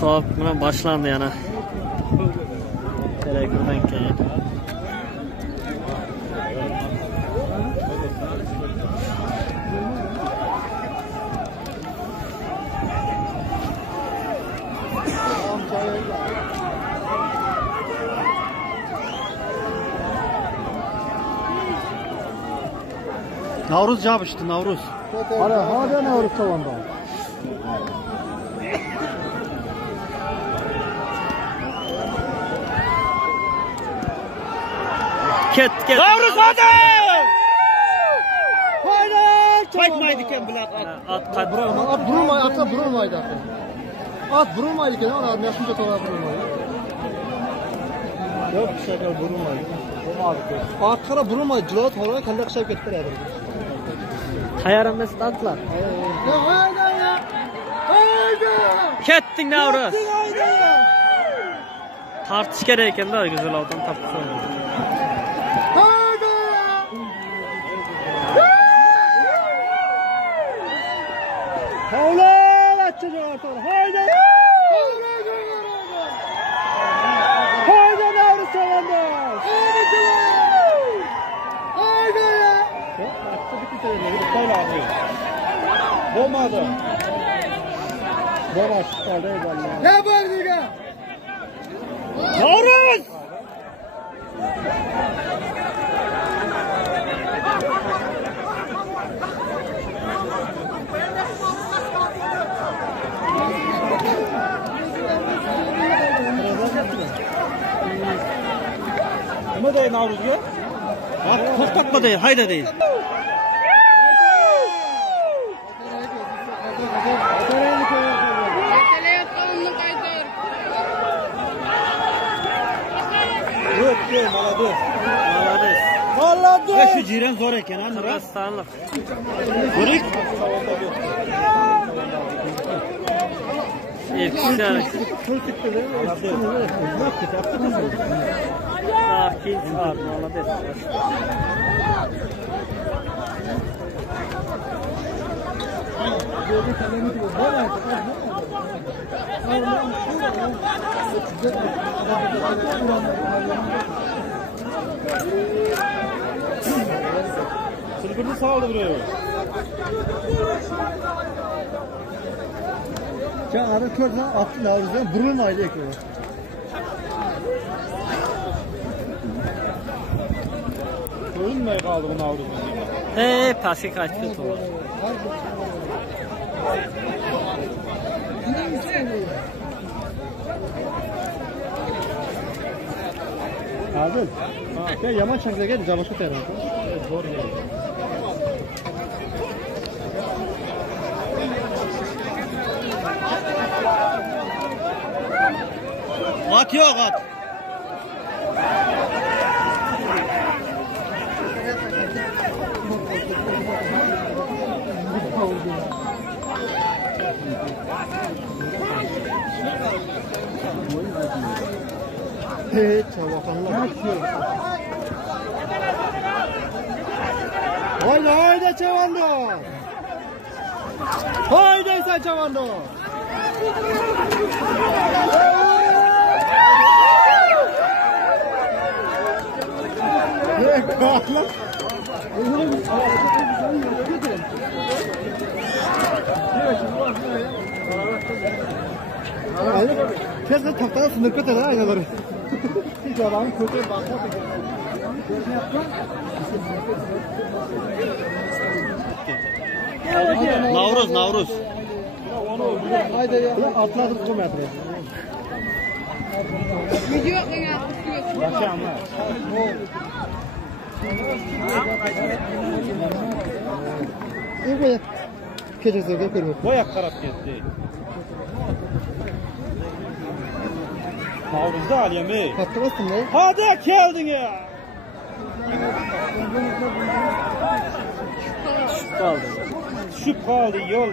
Hop, buna başlandı yana. Telekurdan keyin. Navruz yapıştı, Navruz. Hala Navruz tavanda. Ket. Navruz hadi! Haydi! Qaytmaydi ekan bular. At burulmaydi, atla burulmaydi. At burulmaydı ekan, ana yaşınca to'g'ri burulmaydi. Yo'q, shakar burulmaydi. At qara burulmaydi, jilot havoga kalla qishab ketib beradi. Tayyorlanmas atlar. Haydi! Ketding Navruz. Tartish kerak ekanda, güzellardan tapib qo'ydi. Havlar açacak artık. Haydi! Haydi Navruz tavanda! Haydi! Bo'lmadi. Borash qoldi vallahi. Ne var diga? Navruz! Nima deydi Navruzga? To'xtatma deydi, hayda deydi. Молодец. Şu jiran zo'r ekan, ha? Qirg'izistonlik. Ko'rik. Erkishalik. Sakin var, молодец. Silgirni soldi buraya. Ya ara ko'rsa atdı Navruzdan burulmaydi ekan. Ko'rinmay qoldi bu Navruzning. Pastga qaytib ketdi. Adil. Ya yaman changraga javoshga tayyorlan. Zo'r edi. At yo'q, at. Hey, çavakanlar. Haydi çavando. Haydi sen çavando. Ne kalk? Kesin tahtaya sınır kötüler aynaları. Hiç adamın kötü bakma. Navruz. Haydi ya. Atladık bu metre. Video ya. Yaxshi amma. Evet. Keçesi de görüyor. Boya qarab ketdi. Navruzda aliyami. Kattımasın ne? Hadi keldin ya. Tushib qoldi yo'l.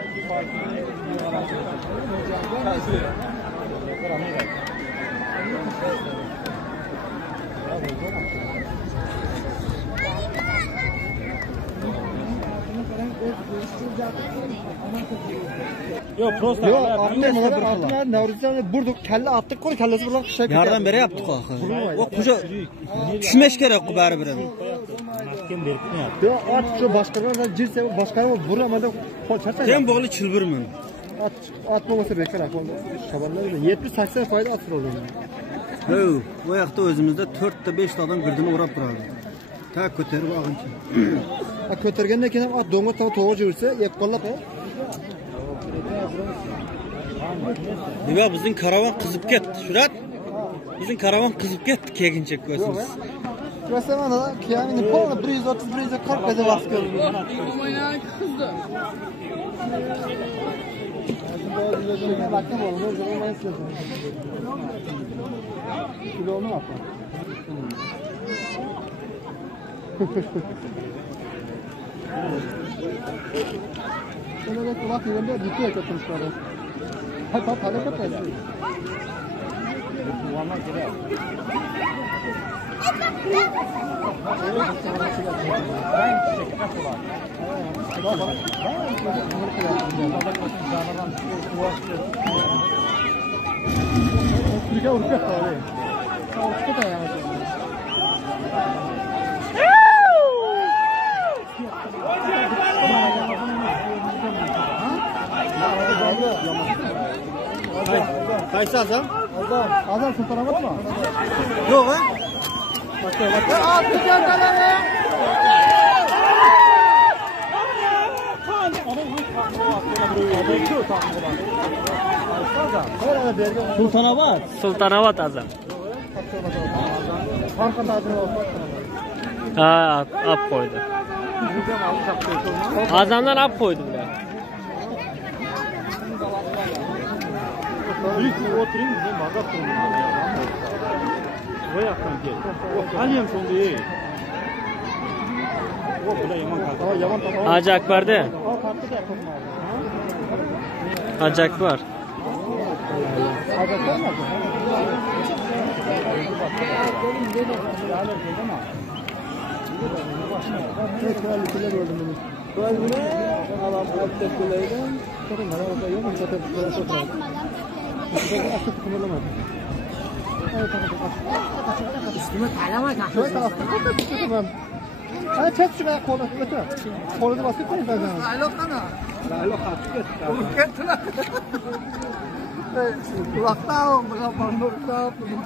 Yok prosta. Yok, atlar Navruz'dan vurduk, kelle attık, koy kellesi buradan kışa gitti. Yardım bere yaptık o. O kuca düşmeş gerek bu bari bir. Mahkem berip ne yaptı? Yok, at şu başkalarından cirse başkalarına vuramadı. Sen boğulu çılbırmın. At olmasa bekler at. Şabanlar öyle 70-80 fayda atır olur. Yo, o yakta özümüzde 4'te 5 adam girdini uğrap durardı. Ta köterip ağınçı. Kötergenden kenar at donga tağı toğu jürse, yakkollap ha. Nima bizning karavan qizib ketdi, Shurat. Bizning karavan qizib ketdi keginchak o'zimiz. Burası bana kıyaminin polna 130-140 kadar baskı oldu. Bakın oğlum, o zaman ben size. Kilo onu yapma. Şöyle de kulak yerinde bitiyor katılmışlar. Hadi hareket et. Qaysi azam? Azam sultanamat mı? Yo'q ha? At tutan talebe. Sultanobod. Sultanobod azam. Ha, ap koydu. Azamdan ap koydu buraya. Büyük oturayım ben bazap durumum. O yaktan gel. O aliyem sondu iyi. O bula yaman kaldı. Yaman tamam. Hacı Akbar'da. O kartı da yapalım abi. Hacı Akbar. Hacı mı? Çok kraliçeler gördüm bunu. Böyle alan abdest kuleyden sonra nereye yok mu zaten böyle sorar. Bu aktif kullanamaz. Üstüme kalama tak. Şöyle tarafta tamam. Hani çek şuraya kola götür. Kola da basıp koy ben sana. Alo kana. Alo kaçtı. Ketla. Kulakta o, kulakta,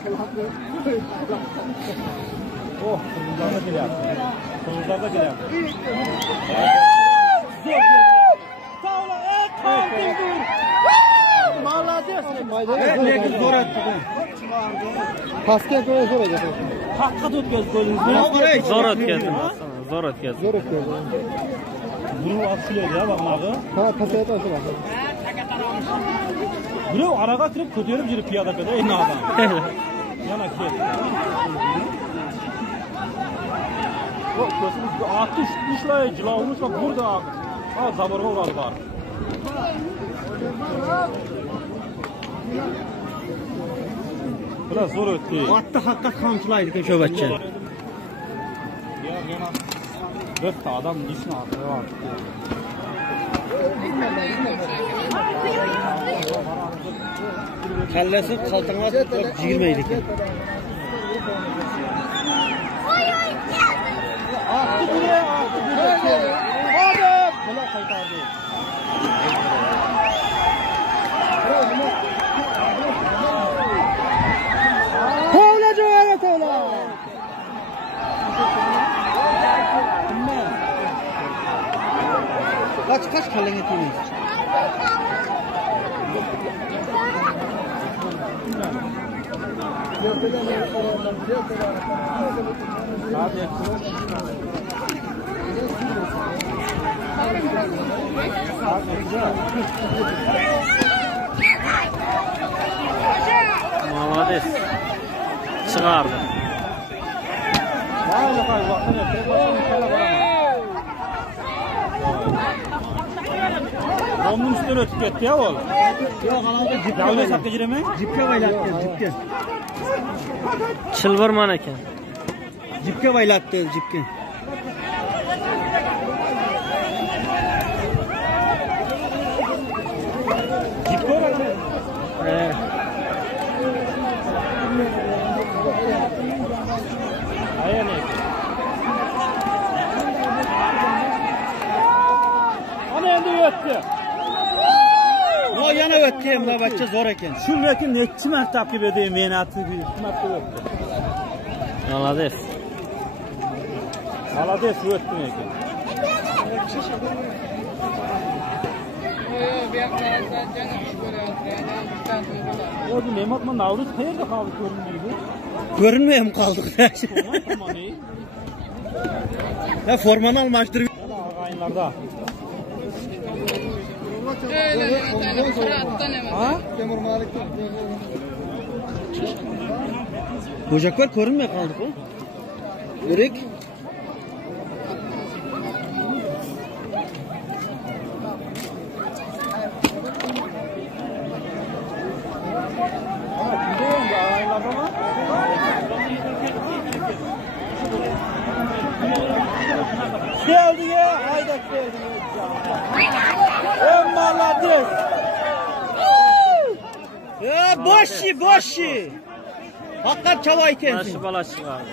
kulakta. Oh, kırmızılarda gel yaptı. Kırmızılarda gel yaptı. Tavla et kaldı. Malades. Zor etdi. Paske göre zor olacak. Hakka tut göz golünüzü. Zor ötkezdim. Zor ötkezdim. Zor yapıyor. Bunu asılıyor ya bakmağı. Ha pasaya da var. Bunu araga tırıp kötüyorum jirip piyada kadar en adam. Yana ket. O kötü atış düşlay cilavmış bak burada. Ha zaborga uğradı var. Biraz zor öttü. Atdı haqqa kamçılaydı ki şöbətçi. Ya yana. Dört adam dişini atıyor artık. Kallasi qaltırma tutib jigirmaydi ekan. Tovla jo'ya tovla. Kaç kalenge tiyiniz? Malades. Çıkardı. Vay vay bakın ya. Onun üstüne ötüp gitti ya oğlum. Yo'q, anavda jipga Davlat baylatdi. sakka jiremi? Jipga baylatdi, jipga. Chilbirman ekan. Jipga baylatdi, jipga. Aya ne? Ana endi o'tdi. O yana o'tdi ham navbatcha zo'r ekan. Shu lekin nechi marta qilib edi menati bir marta o'tdi. Молодец. Молодец o'tdi ekan. O'zi ne'matman Navruz qayerda qoldi ko'rinmaydi? Ko'rinmay ham qoldik. Ha formani almashtirib. Og'ayinlarda. Ko'jaklar ko'rinmay qoldik-ku. O'rik. Geldi ya, hayda geldi. Молодец. Boshi. Haqqat chavoy ekansiz. Başı bala çıkardı.